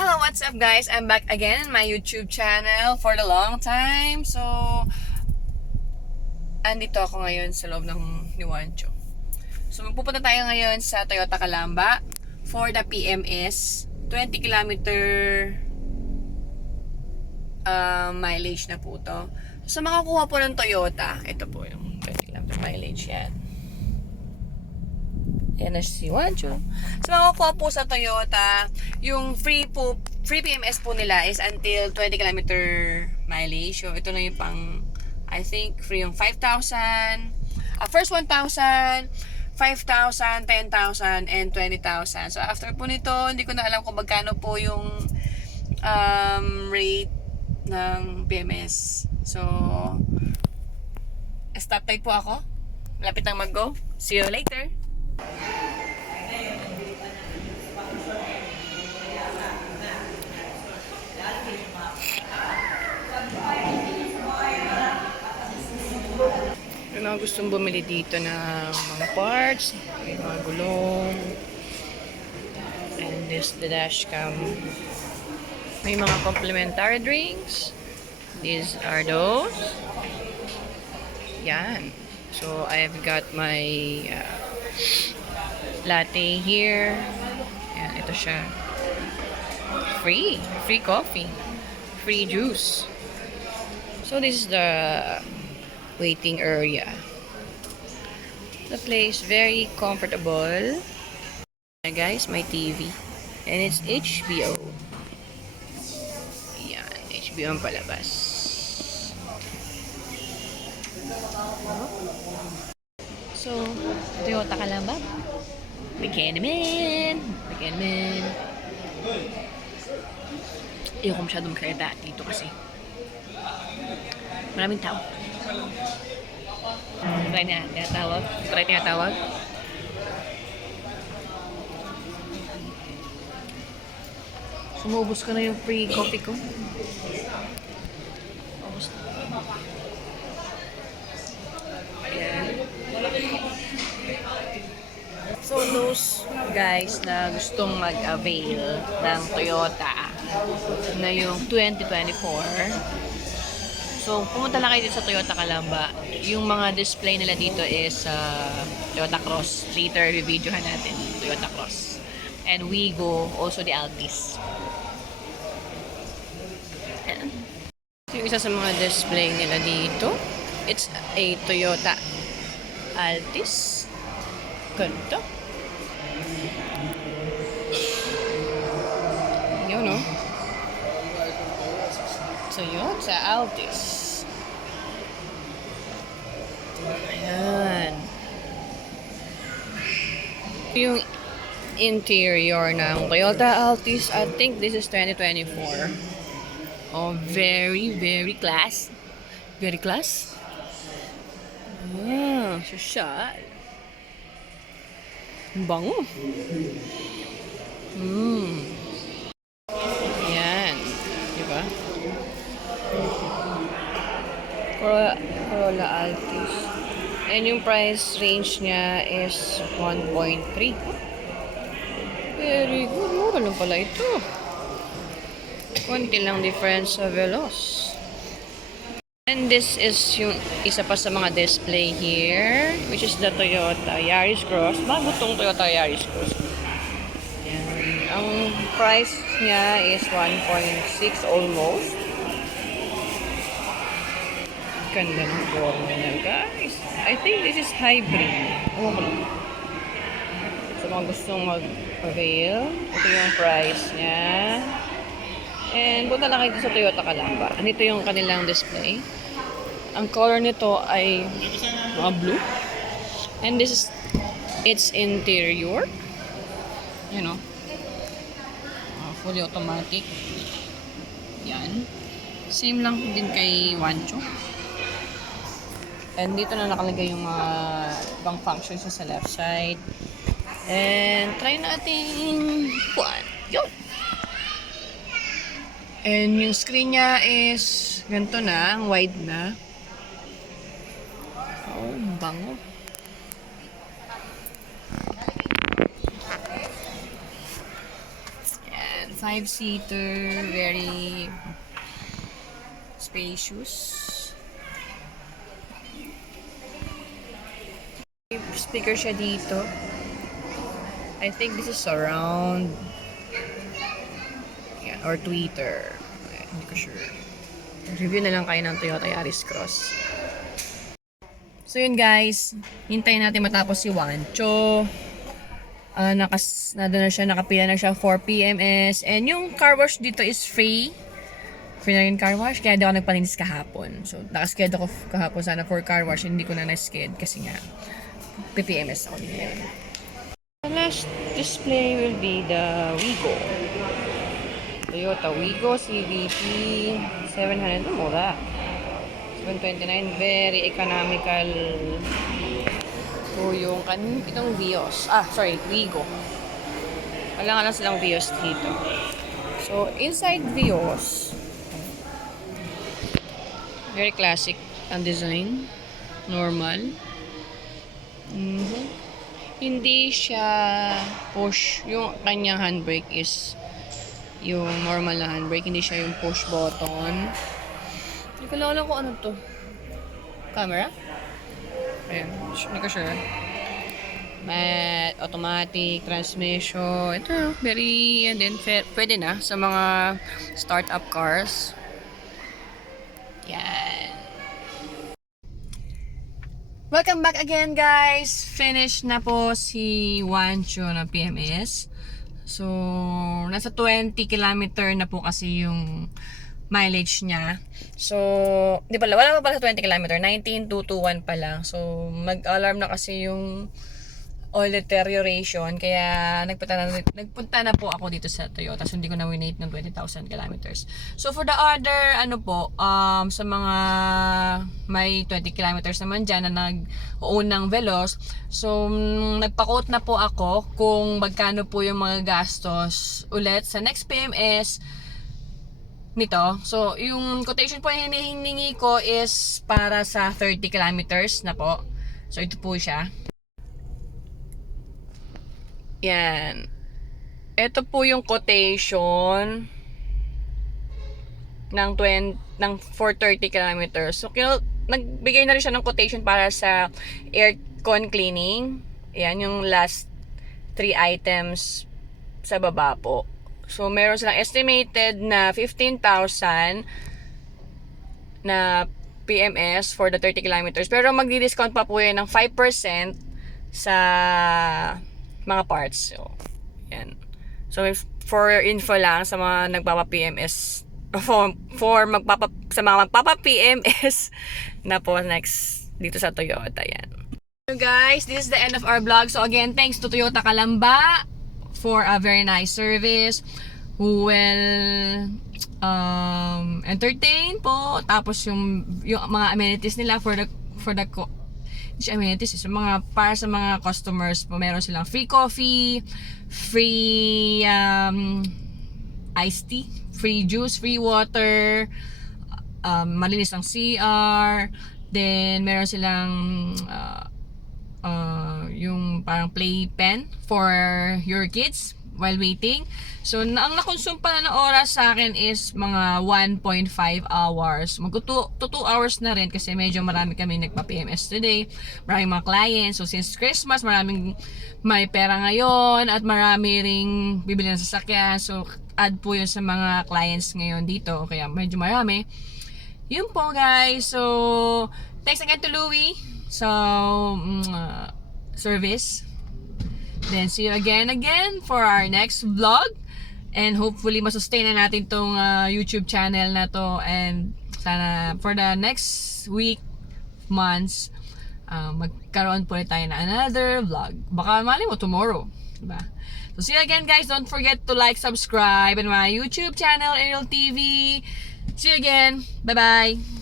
Hello, what's up guys? I'm back again in my YouTube channel for the long time. So, andito ako ngayon sa loob ng Niwancho. So, magpupunta tayo ngayon sa Toyota Calamba for the PMS 20 kilometer mileage na po to. So, makakuha po ng Toyota. Ito po yung 20 kilometer mileage yan. Yan na si Wancho. So, makukuha po sa Toyota, yung free PMS po nila is until 20 kilometer mileage. So, ito na yung pang, I think, free yung 5,000, first 1,000, 5,000, 10,000, and 20,000. So, after po nito, hindi ko na alam kung magkano po yung rate ng PMS. So, stop time po ako. Malapit nang mag-go. See you later. Yung mga gustong bumili dito ng mga parts, may mga gulong, and this the dash cam. May mga complimentary drinks. These are those. Yan. So I've got my latte here. Yan, ito siya. Free coffee, free juice. So this is the waiting area. The place very comfortable. Guys, my TV and it's HBO. Yan, HBO ang palabas. So, Toyota Calamba. Bigyan naman. Ayoko masyadong magsalita dito kasi maraming tao. Try tinatawag. Sumubos ko na yung free coffee ko. Ubus na. Ayan. So those guys na gustong mag-avail ng Toyota na yung 2024, so, pumunta lang kayo dito sa Toyota Calamba. Yung mga display nila dito is Toyota Cross. Later, videohan natin Toyota Cross. And Wigo, also the Altis. Ayan. Yung isa sa mga display nila dito, it's a Toyota Altis. Ganito. Yun, no? So yun, sa Altis. Ayan. Yung interior ng Toyota Altis, I think this is 2024. Oh, very, very class. Very class. Ah, social. Bango. Yan. Diba? Corolla Altis. And yung price range niya is 1.3. Very good. Mura lang pala ito. Konti lang difference sa Veloz. And this is yung isa pa sa mga display here, which is the Toyota Yaris Cross. Bago tong Toyota Yaris Cross. Yan. Ang price niya is 1.6 almost. Ganda ng forma niya, guys. I think this is hybrid. Ewan ko lang. Sa mga gustong mag-avail, ito yung price niya. And punta lang kayo sa Toyota Calamba. Andito yung kanilang display. Ang color nito ay mga blue. And this is its interior. You know. Fully automatic. Yan. Same lang din kay Wancho. And dito na nakalagay yung mga ibang functions sa left side. And try natin yun. And yung screen niya is ganito na, wide na. Oh, bango. 5-seater, very spacious. Speaker siya dito. I think this is surround. Yeah, or tweeter. Hindi ko sure. Review na lang kayo ng Toyota Yaris Cross. So yun guys, hintayin natin matapos si Wancho. Nandun na siya, nakapila na siya for PMS. And yung car wash dito is free. Free na rin car wash, kaya di ako nagpalinis kahapon. So nakasked ako kahapon sana for car wash, hindi ko na nasked kasi nga PPMS ako din. The last display will be the Wigo. Toyota Wigo CVT 700. Oh, mura. 729. Very economical po yung itong Vios. Wigo. Wala nga lang silang Vios dito. So, inside Vios, very classic ang design. Normal. Hindi siya push. Yung kanyang handbrake is yung normal na handbrake. Hindi siya yung push button. Hindi ko lang alam kung ano to. Camera? Ayan. Hindi ko sure. Automatic, transmission. Ito, very, and then, pwede na sa mga startup cars. Yan. Welcome back again, guys. Finished na po si Wancho na PMS. So, nasa 20 kilometer na po kasi yung mileage niya. So, di pala, wala pa pala sa 20 kilometer. 19,221 pa lang. So, mag-alarm na kasi yung oil deterioration. Kaya, nagpunta na po ako dito sa Toyota. So, hindi ko na winate ng 20,000 kilometers. So, for the other, sa mga may 20 kilometers naman dyan na nag-own ng Veloz. So, nagpa-quote na po ako kung magkano po yung mga gastos ulit sa next PMS nito. So, yung quotation po yung hinihingi ko is para sa 30 kilometers na po. So, ito po siya. Yan. Ito po yung quotation ng for 30 kilometers. So, nagbigay na rin siya ng quotation para sa aircon cleaning. Yan, yung last 3 items sa baba po. So, meron silang estimated na 15,000 na PMS for the 30 kilometers. Pero magdi-discount pa po yan ng 5% sa mga parts. So, yan. So, for info lang sa mga nagpapa-PMS, sa mga magpapa-PMS na po next dito sa Toyota. Yan. So guys, this is the end of our vlog. So again, thanks to Toyota Calamba for a very nice service who will entertain po. Tapos yung mga amenities nila for the amenities is para sa mga customers po. Meron silang free coffee, free iced tea, free juice, free water, malinis ang CR, then meron silang yung parang play pen for your kids while waiting. So, ang nakonsume pa na ng oras sa akin is mga 1.5 hours. Mag-2 hours na rin kasi medyo marami kami nagpa-PMS today. Maraming mga clients. So, since Christmas, maraming may pera ngayon at marami ring bibili ng sasakyan. So, add po yun sa mga clients ngayon dito. Kaya medyo marami. Yun po, guys. So, thanks again to Louie. So, service. Then, see you again for our next vlog. And hopefully, masustain na natin tong YouTube channel na to. And sana for the next week, months, magkaroon po tayo na another vlog. Baka mali mo tomorrow. Diba? So, see you again, guys. Don't forget to like, subscribe, and my YouTube channel, Ariel TV. See you again. Bye-bye.